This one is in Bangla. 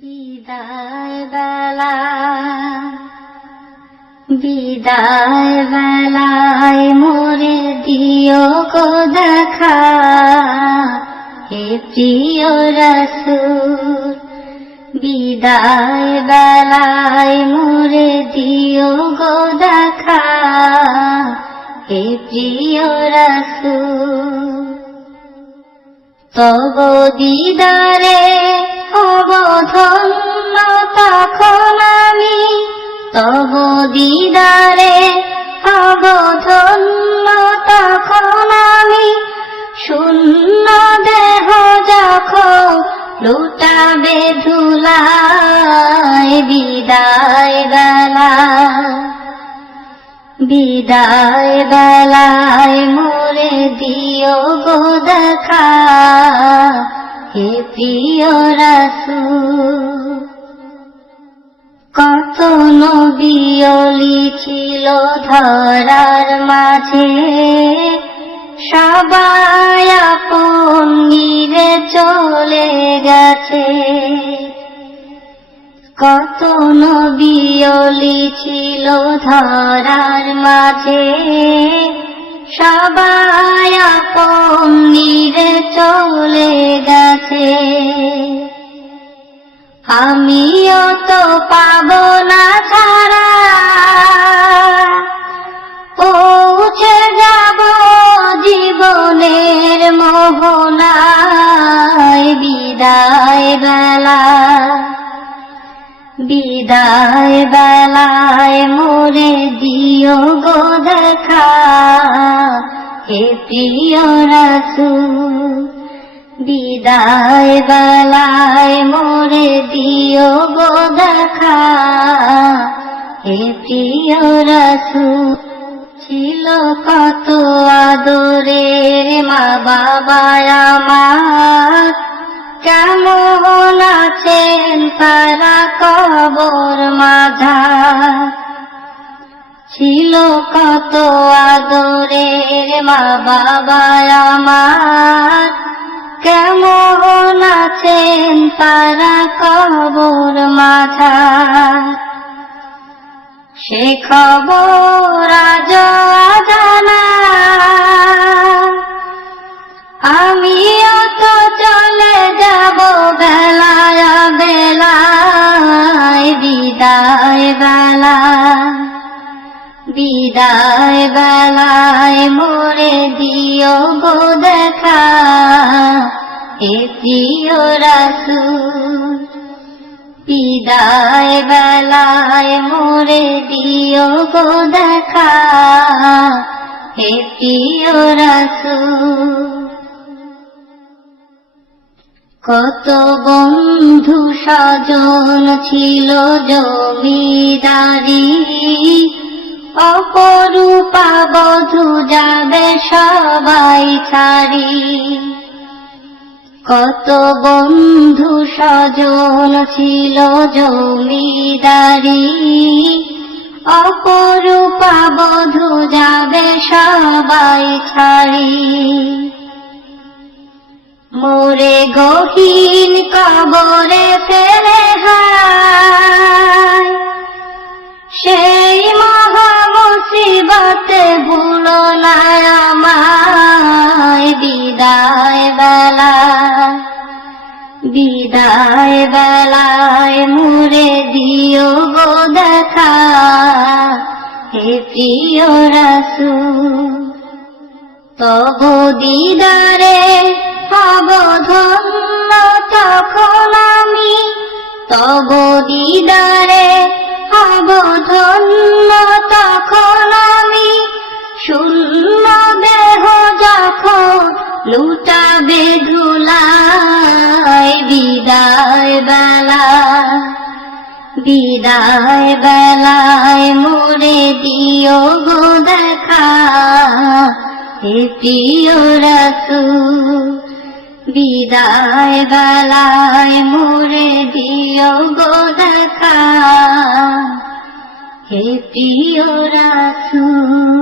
বিদায় বেলা বিদায় বেলায় মোরে দিও গো দেখা, হে প্রিয় রাসূল। বিদায় বেলায় মোরে দিও গো দেখা, হে প্রিয় রাসূল। তব দিদারে হব ধন্য তখন আমি, তব দিদারে হব ধন্য তখন আমি। শূন্য দেহ যখন লুটাবে ধুলায়, বিদায় বেলা বিদায় বেলায় মোরে দিও গো দেখা, হে প্রিয় রাসূল। কত নবী ওলি ছিল ধরার মাঝে, সবাই আপন নিরে চলে গেছে। কত নবী ওলি ছিল ধরার মাঝে, সবাই আপন নিরে চলে গেছে। আমিও তো পাবো না ছাড়া, পৌঁছে যাব জীবনের মোহনায়। বিদায় বেলা বিদায় বেলায় মোরে দিও গো দেখা, হে প্রিয় রাসূল। বিদায় বেলায় মোরে দিও গো দেখা, হে প্রিয় রাসূল। ছিল কত আদরের মা বাবা আমার, কেমন আছেন তারা কবর মাঝার। ছিল কত আদরের মা বাবা আমার, কেমন আছেন তারা কবর মাঝার। সে খবর আজ অজানা, আমিও তো চলে যাব বেলায় বেলায়। বিদায় বেলা বিদায় বেলায় মোরে দিও গো দেখা, হে প্রিয় রাসূল। বিদায় বেলায় মোরে দিও গো দেখা, হে প্রিয় রাসূল। কত বন্ধু স্বজন ছিল জমিদারি, অপরূপা বধূ যাবে সবাই ছাড়ি। কত বন্ধু স্বজন ছিল জমিদারি, অপরূপা বধূ যাবে সবাই ছাড়ি। মোরে গহীন কবরে ফেলে হায়, সেই মহা মুসিবতে ভুলো না আমায়। বিদায় বেলা বিদায় বেলায় মোরে দিও গো দেখা, হে প্রিয় রাসূল। তব দিদারে হব ধন্য তখন আমি, তব দিদারে হব ধন্য তখন আমি। শূন্য দেহ যখন লুটাবে ধুলায়, বিদায় বেলা বিদায় বেলায় মোরে দিও গো দেখা, হে প্রিয় রাসূল। বিদায় বেলায় মোরে দিও গো দেখা, হে প্রিয় রাসূল।